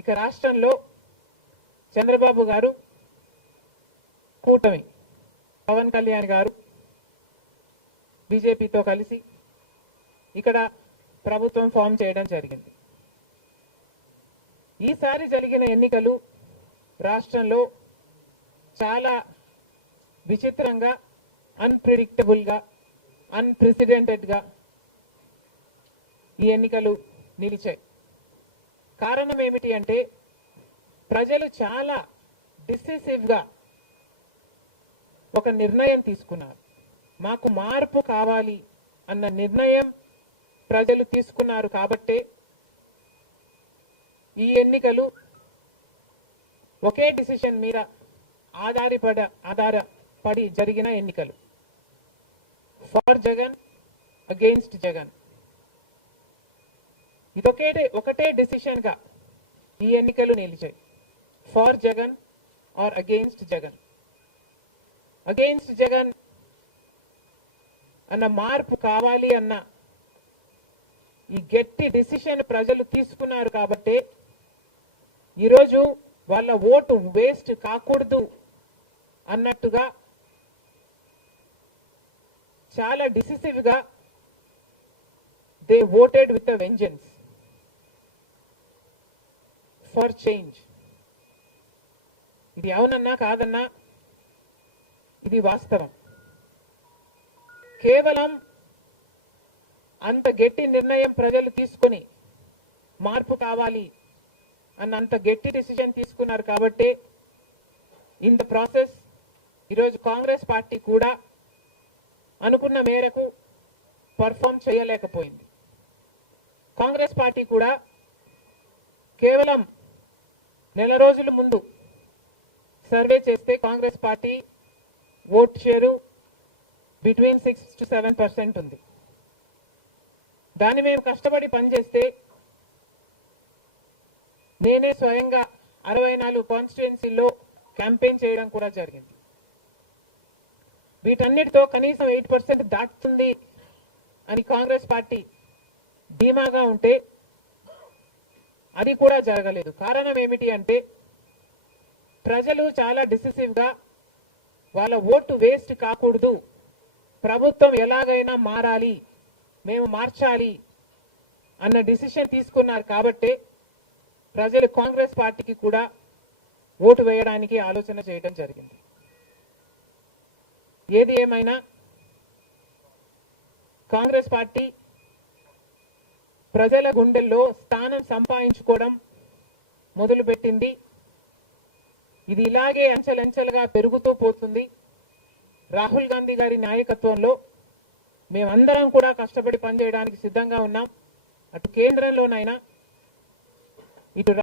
ఇక రాష్ట్రంలో చంద్రబాబు గారు కూటమి. పవన్ కళ్యాణ్ గారు బీజేపీతో కలిసి ఇక్కడ ప్రభుత్వం ఫామ్ చేయడం జరిగింది. ఈసారి జరిగిన ఎన్నికలు రాష్ట్రంలో చాలా విచిత్రంగా అన్ప్రిడిక్టబుల్గా అన్ప్రెసిడెంటెడ్గా ఈ ఎన్నికలు నిలిచాయి. కారణం ఏమిటి అంటే ప్రజలు చాలా డిసిసివ్గా ఒక నిర్ణయం తీసుకున్నారు. మాకు మార్పు కావాలి అన్న నిర్ణయం ప్రజలు తీసుకున్నారు కాబట్టే ఈ ఎన్నికలు ఒకే డిసిషన్ మీద ఆధారపడ ఆధారపడి జరిగిన ఎన్నికలు. For Jagan against Jagan. ఇదొకే ఒకటే డిసిషన్గా ఈ ఎన్నికలు నిలిచాయి. For Jagan or against Jagan against Jagan అన్న మార్పు కావాలి అన్న ఈ గట్టి డిసిషన్ ప్రజలు తీసుకున్నారు కాబట్టి ఈరోజు వాళ్ళ ఓటు వేస్ట్ కాకూడదు అన్నట్టుగా చాలా డిసిసివ్గా they voted with a vengeance for change ఇది అవునన్నా కాదన్నా ఇది వాస్తవం. కేవలం అంత గట్టి నిర్ణయం ప్రజలు తీసుకుని మార్పు కావాలి అన్న అంత గట్టి డిసిజన్ తీసుకున్నారు కాబట్టి ఇన్ ద ప్రాసెస్ ఈరోజు కాంగ్రెస్ పార్టీ కూడా అనుకున్న మేరకు పర్ఫామ్ చేయలేకపోయింది. కాంగ్రెస్ పార్టీ కూడా కేవలం నెల రోజుల ముందు సర్వే చేస్తే Congress party vote share between six to seven percent ఉంది. దాన్ని మేము కష్టపడి పనిచేస్తే నేనే స్వయంగా అరవై నాలుగు కాన్స్టిట్యుయెన్సీల్లో క్యాంపెయిన్ చేయడం కూడా జరిగింది. వీటన్నిటితో కనీసం ఎయిట్ పర్సెంట్ దాటుతుంది అని కాంగ్రెస్ పార్టీ ధీమాగా ఉంటే అది కూడా జరగలేదు. కారణం ఏమిటి అంటే ప్రజలు చాలా డిసిసివ్గా వాళ్ళ ఓటు వేస్ట్ కాకూడదు. ప్రభుత్వం ఎలాగైనా మారాలి మేము మార్చాలి అన్న డిసిషన్ తీసుకున్నారు కాబట్టే ప్రజలు కాంగ్రెస్ పార్టీకి కూడా ఓటు వేయడానికి ఆలోచన చేయడం జరిగింది. ఏది ఏమైనా కాంగ్రెస్ పార్టీ ప్రజల గుండెల్లో స్థానం సంపాదించుకోవడం మొదలుపెట్టింది. ఇది ఇలాగే అంచెలంచెలుగా పెరుగుతూ పోతుంది. రాహుల్ గాంధీ గారి నాయకత్వంలో మేమందరం కూడా కష్టపడి పనిచేయడానికి సిద్ధంగా ఉన్నాం. అటు కేంద్రంలోనైనా ఇటు